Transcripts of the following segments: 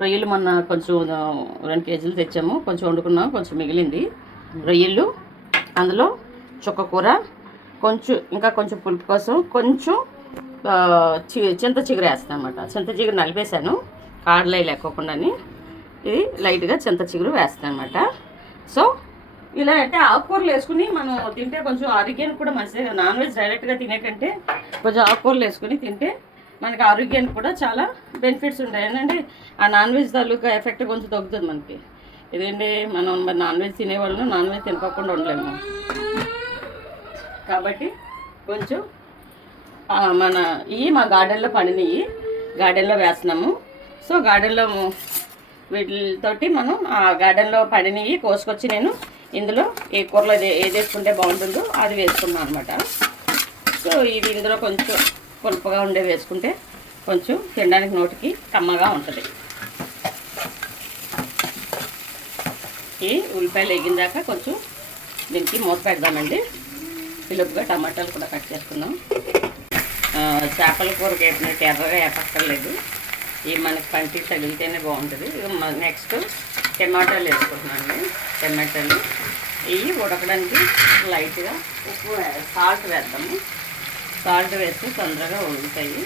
రొయ్యలు మొన్న కొంచెం 2 కేజీలు తెచ్చాము, కొంచెం వండుకున్నాం, కొంచెం మిగిలింది రొయ్యలు. అందులో చుక్క కూర, ఇంకా కొంచెం పులుపు కోసం కొంచెం చింత చిగురు వేస్తాను అనమాట. చింత చిగురు నలిపేశాను కాడలై లేకోకుండాని. ఇది లైట్గా చింత చిగురు వేస్తాను అనమాట. సో ఇలా అంటే ఆకుకూరలు వేసుకుని మనం తింటే కొంచెం ఆరోగ్యానికి కూడా మంచిది. నాన్ వెజ్ డైరెక్ట్గా తినే కంటే కొంచెం ఆకుకూరలు వేసుకుని తింటే మనకి ఆరోగ్యానికి కూడా చాలా బెనిఫిట్స్ ఉంటాయి. ఏంటంటే ఆ నాన్ వెజ్ తాలూకా ఎఫెక్ట్ కొంచెం తగ్గుతుంది మనకి. ఇదేంటి మనం మరి నాన్ వెజ్ తినేవాళ్ళు నాన్ వెజ్ తినకోకుండా ఉండలేము. కాబట్టి కొంచెం మన మా గార్డెన్లో పండినవి గార్డెన్లో వేస్తున్నాము. సో గార్డెన్లో వీటితోటి మనం ఆ గార్డెన్లో పండినవి కోసుకొచ్చి నేను ఇందులో ఏ కూరలో ఏది వేసుకుంటే బాగుంటుందో అది వేసుకున్నాను అనమాట. సో ఇది ఇందులో కొంచెం పులుపుగా ఉండే వేసుకుంటే కొంచెం తినడానికి నోటికి కమ్మగా ఉంటుంది. ఈ ఉల్లిపాయలు వేగిందాక కొంచెం దీనికి మూత పెడదామండి. పిలుపుగా టమాటాలు కూడా కట్ చేసుకుందాం. చేపల కూర వేపినట్టు ఎర్రగా వేపక్కర్లేదు, ఇవి మనకి పంటికి తగిలితేనే బాగుంటుంది. నెక్స్ట్ టమాటాలు వేసుకుంటున్నాను. టమాటాలు ఇవి ఉడకడానికి లైట్గా ఉప్పు సాల్ట్ వేద్దాము. సాల్ట్ వేస్తే తొందరగా ఉడుకుతాయి.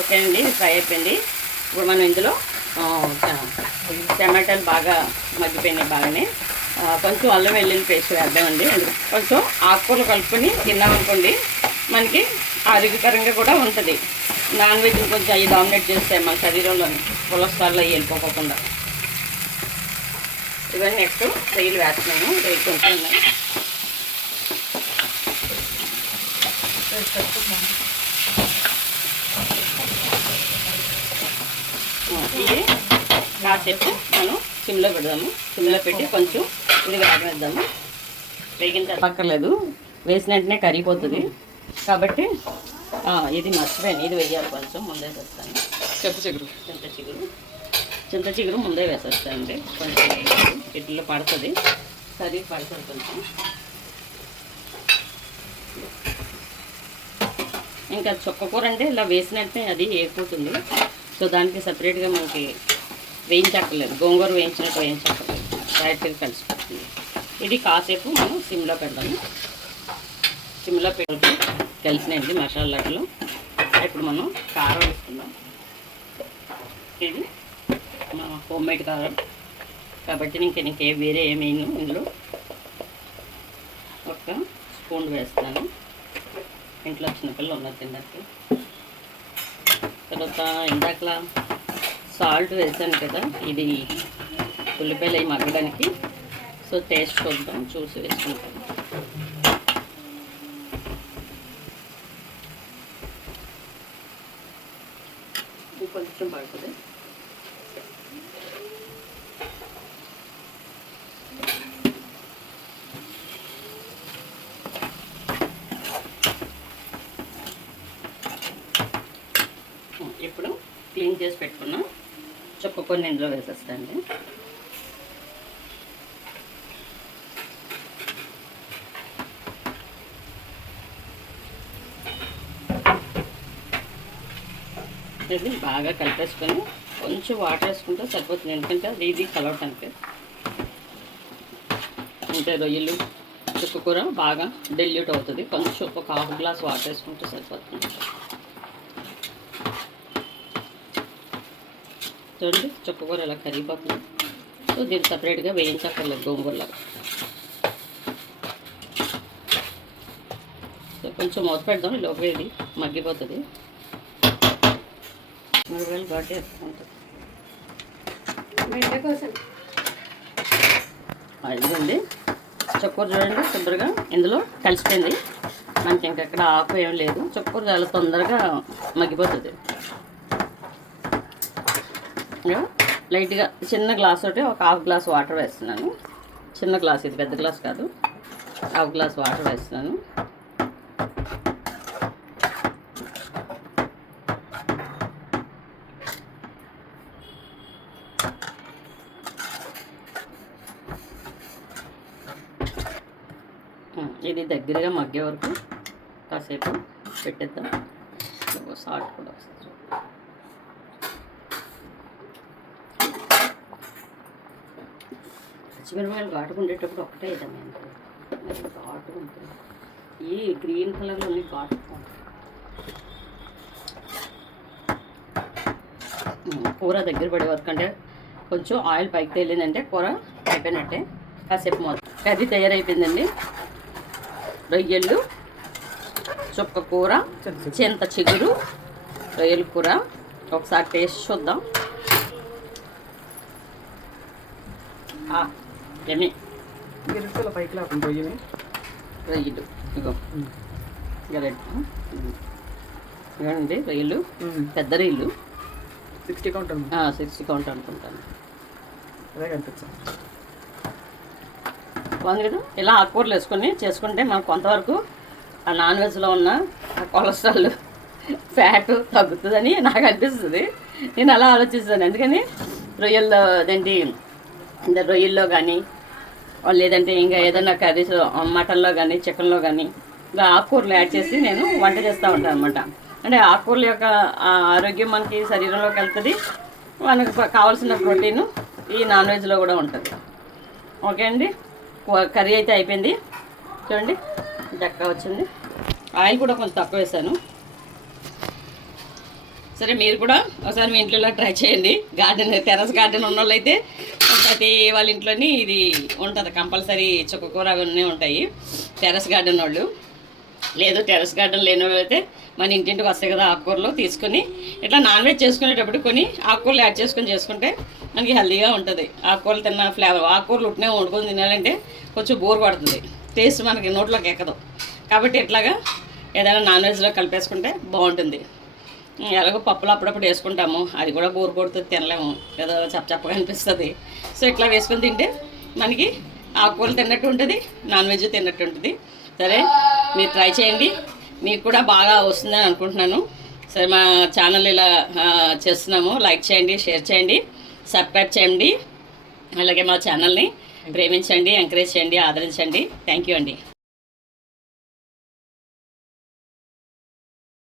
ఓకే అండి, ఫ్రై అయిపోయింది. ఇప్పుడు మనం ఇందులో టమాటాలు బాగా మగ్గిపోయినాయి. బాగానే కొంచెం అల్లం వెల్లుల్లి పేస్ట్ వేద్దామండి. కొంచెం ఆకుకూరలు కలుపుకొని తిన్నామనుకోండి మనకి ఆరోగ్యకరంగా కూడా ఉంటుంది. నాన్ వెజ్ కొంచెం అవి డామినేట్ చేస్తాయి మన శరీరంలోని, కొలెస్ట్రాల్లో వెళ్ళిపోకుండా. ఇవన్నీ నెక్స్ట్ రొయ్యలు వేస్తున్నాను. రొయ్యలు కొంచెం ఉన్నాయి. ఇది కాసేపు మనం సిమ్లో పెడదాము. సిమ్లో పెట్టి కొంచెం ఇది వేగనిద్దాము. వేగిన తర్వాత పక్కర్లేదు, వేసిన వెంటనే కరిగిపోతుంది. కాబట్టి ఇది మర్చిపోయాను, ఇది వేయాలి. కొంచెం ముందే వేసేస్తాను. చింత చిగురు ముందే వేసేస్తానండి. కొంచెం ఇడ్లీలో పడుతుంది, సరి పడుతుంది కొంచెం. ఇంకా చుక్క కూర అంటే ఇలా వేసినట్టే అది ఏగిపోతుంది. సో దానికి సపరేట్గా మనకి వేయించక్కర్లేదు, గోంగూర వేయించినట్టు వేయించక్కర్లేదు, డైరెక్ట్గా కలిసిపోతుంది. ఇది కాసేపు మనం సిమ్లో పెడదాము. సిమ్లో పెట్టి కలిసినాయండి మసాలాలో. ఇప్పుడు మనం కారం వేసుకుందాం. ఇది హోమ్ మేడ్ కారం కాబట్టి ఇంకే వేరే ఏమైనా ఇందులో 1 స్పూన్ వేస్తాను. ఇంట్లో చిన్నపిల్లలు ఉన్నారు తినడానికి. తర్వాత ఇందాకలా సాల్ట్ వేసాను కదా, ఇది ఉల్లిపాయలు అవి మగ్గడానికి. సో టేస్ట్ చూద్దాం, చూసి వేసుకుంటాను. కొంచెం పడుతుంది. ఇప్పుడు క్లీన్ చేసి పెట్టుకున్నాం చుక్క కొన్ని ఇందులో వేసేస్తాండి. ఇది బాగా కలిపేసుకొని కొంచెం వాటర్ వేసుకుంటే సరిపోతుంది. ఎందుకంటే అది ఇది కలవటానికి. అంటే రొయ్యలు చుక్క కూర బాగా డెల్యూట్ అవుతుంది. కొంచెం 1/2 గ్లాస్ వాటర్ వేసుకుంటే సరిపోతుంది. చూడండి చుక్క కూర ఇలా కరిగిపోతుంది. సో దీన్ని సపరేట్గా వేయించక్కర్లేదు గోంగూరలాగా. సో కొంచెం మూత పెడదాం, లోపల ఇది మగ్గిపోతుంది. మిరపకాయలు ఘాటు వేసుకుంటాం. ఇదండి చుక్కూర చూడండి శుభ్రంగా ఇందులో కలిసిపోయింది. మనకి ఇంకెక్కడ ఆకు ఏం లేదు. చుక్కూర చాలా తొందరగా మగ్గిపోతుంది. లైట్గా చిన్న గ్లాస్ తోటి 1/2 గ్లాస్ వాటర్ వేస్తున్నాను. చిన్న గ్లాస్, ఇది పెద్ద గ్లాస్ కాదు. 1/2 గ్లాస్ వాటర్ వేస్తున్నాను. ఇది దగ్గరగా మగ్గే వరకు కాసేపు పెట్టేద్దాం. సాల్ట్ కూడా వస్తుంది. పచ్చిమిరపకాయలు ఘాటుగా ఉండేటప్పుడు ఒకటే వేద్దాం. ఘాటుగా ఉంటుంది. ఈ గ్రీన్ కలర్లో అన్ని ఘాటు. కూర దగ్గర పడే వరకు అంటే కొంచెం ఆయిల్ పైకి తేలిందంటే కూర అయిపోయినట్టే. కాసేపు మొత్తం కర్రీ తయారైపోయిందండి. రొయ్యలు, చుక్క కూర, చింత చిగురు, రొయ్యల కూర. ఒకసారి టేస్ట్ చూద్దాం. ఎన్ని పైకి లేకుండా రొయ్యలు ఇగో ఇవ్వండి. రొయ్యలు పెద్ద రొయ్యలు 60 కౌంట్ 60 కౌంట్ అనుకుంటాను. అదే కనిపించాను. బాగుంది కదా. ఇలా ఆకుకూరలు వేసుకొని చేసుకుంటే మనకు కొంతవరకు ఆ నాన్ వెజ్లో ఉన్న కొలెస్ట్రాల్ ఫ్యాట్ తగ్గుతుందని నాకు అనిపిస్తుంది. నేను అలా ఆలోచిస్తాను. అందుకని రొయ్యల్లో అదేంటి రొయ్యల్లో కానీ లేదంటే ఇంకా ఏదైనా కర్రీస్ మటన్లో కానీ చికెన్లో కానీ ఇలా ఆకుకూరలు యాడ్ చేసి నేను వంట చేస్తూ ఉంటాను అనమాట. అంటే ఆకుకూరల యొక్క ఆరోగ్యం మనకి శరీరంలోకి వెళ్తుంది. మనకు కావాల్సిన ప్రోటీన్ ఈ నాన్ వెజ్లో కూడా ఉంటుంది. ఓకే అండి. కర్రీ అయితే అయిపోయింది. చూడండి చక్కగా వచ్చింది. ఆయిల్ కూడా కొంచెం తక్కువ వేసాను. సరే మీరు కూడా ఒకసారి మీ ఇంట్లో ట్రై చేయండి. గార్డెన్ టెర్రస్ గార్డెన్ ఉన్న వాళ్ళు అయితే ప్రతి వాళ్ళ ఇంట్లోని ఇది ఉంటుంది కంపల్సరీ. చుక్కకూర అవన్నీ ఉంటాయి టెర్రస్ గార్డెన్ వాళ్ళు. లేదు టెర్రస్ గార్డెన్ లేని వాళ్ళు అయితే మన ఇంటింటికి వస్తాయి కదా ఆకుకూరలు తీసుకొని ఇట్లా నాన్ వెజ్ చేసుకునేటప్పుడు కొన్ని ఆకుకూరలు యాడ్ చేసుకొని చేసుకుంటే మనకి హెల్తీగా ఉంటుంది. ఆకుకూరలు తిన్న ఫ్లేవర్. ఆకుకూరలు ఉట్నే వండుకొని తినాలంటే కొంచెం బోర్ పడుతుంది. టేస్ట్ మనకి నోట్లోకి ఎక్కదు. కాబట్టి ఇట్లాగా ఏదైనా నాన్ వెజ్లో కలిపేసుకుంటే బాగుంటుంది. ఎలాగో పప్పులు అప్పుడప్పుడు వేసుకుంటాము. అది కూడా బోర్ కొడుతుంది, తినలేము. ఏదో చప్పగా అనిపిస్తుంది. సో ఇట్లా వేసుకొని తింటే మనకి ఆకుకూరలు తిన్నట్టు ఉంటుంది, నాన్ వెజ్ తిన్నట్టు ఉంటుంది. సరే మీరు ట్రై చేయండి. మీకు కూడా బాగా వస్తుందని అనుకుంటున్నాను. సరే మా ఛానల్ ఇలా చేస్తున్నాము. లైక్ చేయండి, షేర్ చేయండి, సబ్స్క్రైబ్ చేయండి. అలాగే మా ఛానల్ని ప్రేమించండి, ఎంకరేజ్ చేయండి, ఆదరించండి. థ్యాంక్ యూ అండి.